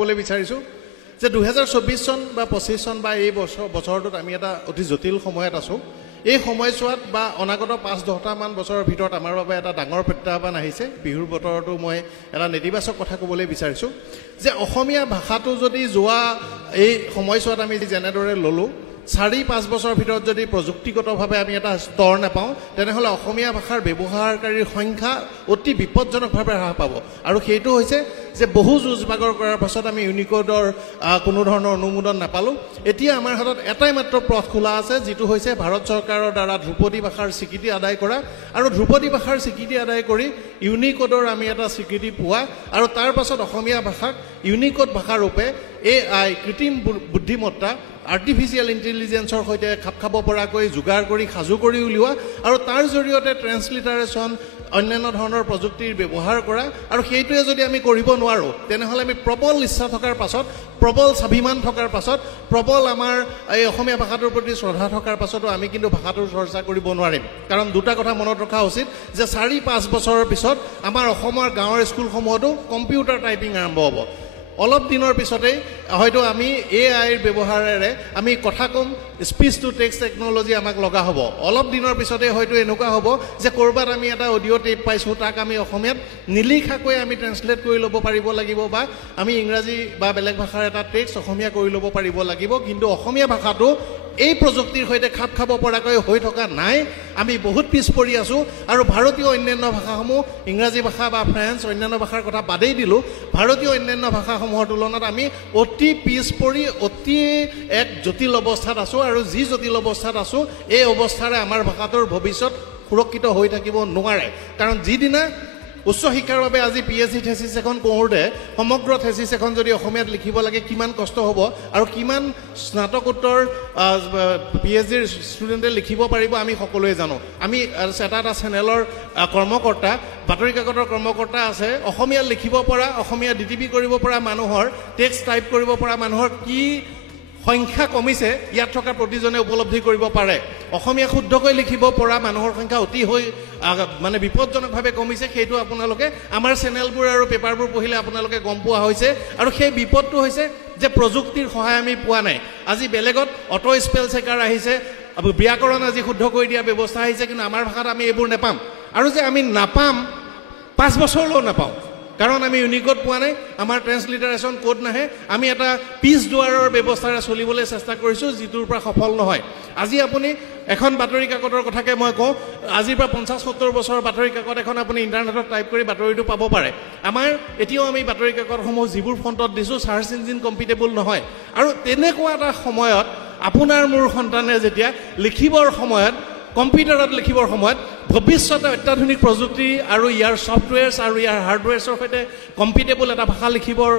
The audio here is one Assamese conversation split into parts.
বলে বিচাৰিছো যে 2024 চন বা 25 চন বা এই বছৰটোত আমি এটা অতি জটিল সময়ত আছো এই সময়ছোৱাত বা অনাগত 5-10টা মান বছৰৰ ভিতৰত আমাৰ বাবে এটা ডাঙৰ প্ৰত্যাহ্বান আহিছে বিহুৰ বতৰটো মই এটা নেতিবাচক কথা ক'বলৈ বিচাৰিছো যে অসমীয়া ভাষাটো যদি যোৱা এই সময়ছোৱাত আমি যেনেদৰে ললো 4-5 বছৰৰ ভিতৰত যদি প্ৰযুক্তিগতভাৱে আমি এটা স্তৰ নাপাওঁ তেনেহলে অসমীয়া ভাষাৰ ব্যৱহাৰকাৰীৰ সংখ্যা অতি বিপদজনকভাৱে হ্ৰাস পাব আৰু সেইটো হৈছে যে বহু যুঁজবাগৰ কৰাৰ পাছত আমি ইউনিকোডৰ কোনো ধৰণৰ অনুমোদন নাপালো এতিয়া আমাৰ হাতত এটাই মাত্ৰ পথ খোলা আছে যেটো হৈছে ভাৰত চৰকাৰৰ দ্বাৰা ধ্ৰুপদী ভাষাৰ স্বীকৃতি আদায় কৰা আৰু ধ্ৰুপদী ভাষাৰ স্বীকৃতি আদায় কৰি ইউনিকোডৰ আমি এটা স্বীকৃতি পোৱা আৰু তাৰ পাছত অসমীয়া ভাষাক ইউনিকোড ভাষা ৰূপে AI কৃত্ৰিম বুদ্ধিমত্তা আৰ্টিফিচিয়েল ইন্টেলিজেন্সৰ সৈতে খাপ খাব পৰাকৈ যোগাৰ কৰি খাজু কৰি উলিওৱা আৰু তাৰ জৰিয়তে ট্ৰান্সলিটাৰেচন অন্যান্য ধৰণৰ প্ৰযুক্তিৰ ব্যৱহাৰ কৰা আৰু সেইটোৱে যদি আমি কৰিব নোৱাৰো তেনেহলে আমি প্ৰবল ইচ্ছা থকাৰ পাছত প্ৰবল স্বাভিমান থকাৰ পাছত প্ৰবল আমাৰ এই অসমীয়া ভাষাটোৰ প্ৰতি শ্ৰদ্ধা থকাৰ পাছতো আমি কিন্তু ভাষাটোৰ চৰ্চা কৰিব নোৱাৰিম কাৰণ দুটা কথা মনত ৰখা উচিত যে 4-5 বছৰৰ পিছত আমাৰ অসমৰ গাঁৱৰ স্কুলসমূহতো কম্পিউটাৰ টাইপিং আৰম্ভ হ'ব অলপ দিনৰ পিছতে হয়তো আমি AI ৰ ব্যৱহাৰেৰে আমি কথা কম স্পিচ টু টেক্সট টেকনলজি আমাক লগা হ'ব অলপ দিনৰ পিছতে হয়তো এনেকুৱা হ'ব যে কৰবাত আমি এটা অডিও টেপ পাইছো তাক আমি অসমীয়াত নিলিখাকৈ আমি ট্ৰান্সলেট কৰি ল'ব পাৰিব লাগিব বা আমি ইংৰাজী বা বেলেগ ভাষাৰ এটা টেক্সট অসমীয়া কৰি ল'ব পাৰিব লাগিব কিন্তু অসমীয়া ভাষাটো এই প্ৰযুক্তিৰ সৈতে খাপ খাব পৰাকৈ হৈ থকা নাই আমি বহুত পিছ পৰি আছো আৰু ভাৰতীয় অন্যান্য ভাষাসমূহ ইংৰাজী ভাষা বা ফ্ৰেঞ্চ অন্যান্য ভাষাৰ কথা বাদেই দিলো ভাৰতীয় অন্যান্য ভাষাসমূহৰ তুলনাত আমি অতি পিছ পৰি অতি এক জটিল অৱস্থাত আছো আৰু যি জটিল অৱস্থাত আছো এই অৱস্থাৰে আমাৰ ভাষাটোৰ ভৱিষ্যত সুৰক্ষিত হৈ থাকিব নোৱাৰে কাৰণ যিদিনা উচ্চ শিক্ষাৰ বাবে আজি PhD থেসিস এখন কৰোঁতে সমগ্ৰ থেসিস এখন যদি অসমীয়াত লিখিব লাগে কিমান কষ্ট হ'ব আৰু কিমান স্নাতকোত্তৰ PhD ষ্টুডেণ্টে লিখিব পাৰিব আমি সকলোৱে জানো আমি এটা চেনেলৰ কৰ্মকৰ্তা বাতৰি কাকতৰ কৰ্মকৰ্তা আছে অসমীয়া লিখিব পৰা অসমীয়া DTP কৰিব পৰা মানুহৰ টেক্সট টাইপ কৰিব পৰা মানুহৰ কি সংখ্যা কমিছে ইয়াত থকা প্ৰতিজনে উপলব্ধি কৰিব পাৰে অসমীয়া শুদ্ধকৈ লিখিব পৰা মানুহৰ সংখ্যা অতি হৈ মানে বিপদজনকভাৱে কমিছে সেইটো আপোনালোকে আমাৰ চেনেলবোৰ আৰু পেপাৰবোৰ পঢ়িলে আপোনালোকে গম পোৱা হৈছে আৰু সেই বিপদটো হৈছে যে প্ৰযুক্তিৰ সহায় আমি পোৱা নাই আজি বেলেগত অটো স্পেল চেকাৰ আহিছে ব্যাকৰণ আজি শুদ্ধ কৰি দিয়া ব্যৱস্থা আহিছে কিন্তু আমাৰ ভাষাত আমি এইবোৰ নাপাম আৰু যে আমি নাপাম 5 বছৰলৈও নাপাম কাৰণ আমি ইউনিকোড পোৱা নাই আমাৰ ট্ৰান্সলিটাৰেচন কোড নাহে আমি এটা পিছ দুৱাৰৰ ব্যৱস্থাৰে চলিবলৈ চেষ্টা কৰিছো যিটোৰ পৰা সফল নহয় আজি আপুনি এখন বাতৰি কাকতৰ কথাকে মই কওঁ আজিৰ পৰা 50-70 বছৰৰ বাতৰি কাকত এখন আপুনি ইন্টাৰনেটত টাইপ কৰি বাতৰিটো পাব পাৰে আমাৰ এতিয়াও আমি বাতৰি কাকতসমূহ যিবোৰ ফণ্টত দিছো সাৰ্চ ইঞ্জিন কম্পিটেবল নহয় আৰু তেনেকুৱা এটা সময়ত আপোনাৰ মোৰ সন্তানে যেতিয়া লিখিবৰ সময়ত কম্পিউটাৰত লিখিবৰ সময়ত ভৱিষ্যতে অত্যাধুনিক প্ৰযুক্তি আৰু ইয়াৰ সফটৱেৰছ আৰু ইয়াৰ হাৰ্ডৱেৰছৰ সৈতে কম্পিটেবল এটা ভাষা লিখিবৰ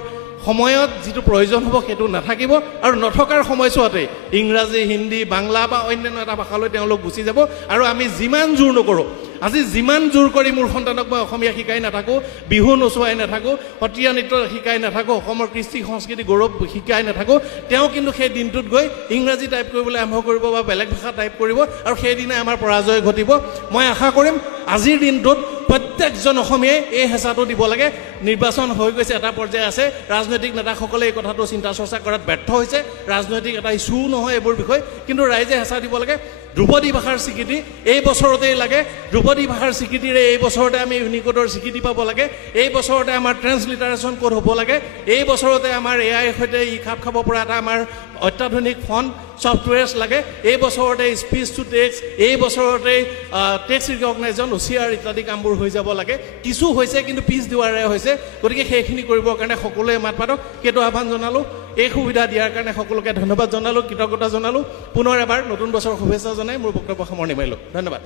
সময়ত যেটো প্ৰয়োজন হ'ব সেইটো নাথাকিব আৰু নথকাৰ সময়ছোৱাতে ইংৰাজী হিন্দী বাংলা বা অন্যান্য এটা ভাষালৈ তেওঁলোক গুচি যাব আৰু আমি যিমান জোৰ নকৰো আজি যিমান জোৰ কৰি মোৰ সন্তানক মই অসমীয়া শিকাই নাথাকো বিহু নচুৱাই নাথাকো সত্ৰীয়া নৃত্য শিকাই নাথাকো অসমৰ কৃষ্টি সংস্কৃতি গৌৰৱ শিকাই নাথাকো তেওঁ কিন্তু সেই দিনটোত গৈ ইংৰাজী টাইপ কৰিবলৈ আৰম্ভ কৰিব বা বেলেগ ভাষা টাইপ কৰিব আৰু সেই দিনা আমাৰ পৰাজয় ঘটিব মই আশা কৰিম আজিৰ দিনটোত প্ৰত্যেকজন অসমীয়াই এই হেঁচাটো দিব লাগে নিৰ্বাচন হৈ গৈছে এটা পৰ্যায় আছে ৰাজনৈতিক নেতাসকলে এই কথাটো চিন্তা চৰ্চা কৰাত ব্যৰ্থ হৈছে ৰাজনৈতিক এটা ইস্যু নহয় এইবোৰ বিষয় কিন্তু ৰাইজে হেঁচা দিব লাগে ধ্ৰুপদী ভাষাৰ স্বীকৃতি এই বছৰতেই লাগে ধ্ৰুপদী ভাষাৰ স্বীকৃতিৰে এই বছৰতে আমি ইউনিকোডৰ স্বীকৃতি পাব লাগে এই বছৰতে আমাৰ ট্ৰান্সলিটাৰেচন কোড হ'ব লাগে এই বছৰতে আমাৰ AI ৰ সৈতে ই খাপ খাব পৰা এটা আমাৰ অত্যাধুনিক ফণ্ট সফটৱেৰছ লাগে এই বছৰতে স্পিচ টু টেক্সট এই বছৰতে টেক্সট ৰিকগনাইজেশ্যন OCR ইত্যাদি কামবোৰ হৈ যাব লাগে কিছু হৈছে কিন্তু পিছ দুৱাৰে হৈছে গতিকে সেইখিনি কৰিবৰ কাৰণে সকলোৱে মাত মাতক সেইটো আহ্বান জনালো এই সুবিধা দিয়াৰ কাৰণে সকলোকে ধন্যবাদ জনালো কৃতজ্ঞতা জনালো পুনৰ এবাৰ নতুন বছৰৰ শুভেচ্ছা জনাই মোৰ বক্তব্য সামৰণি মাৰিলো ধন্যবাদ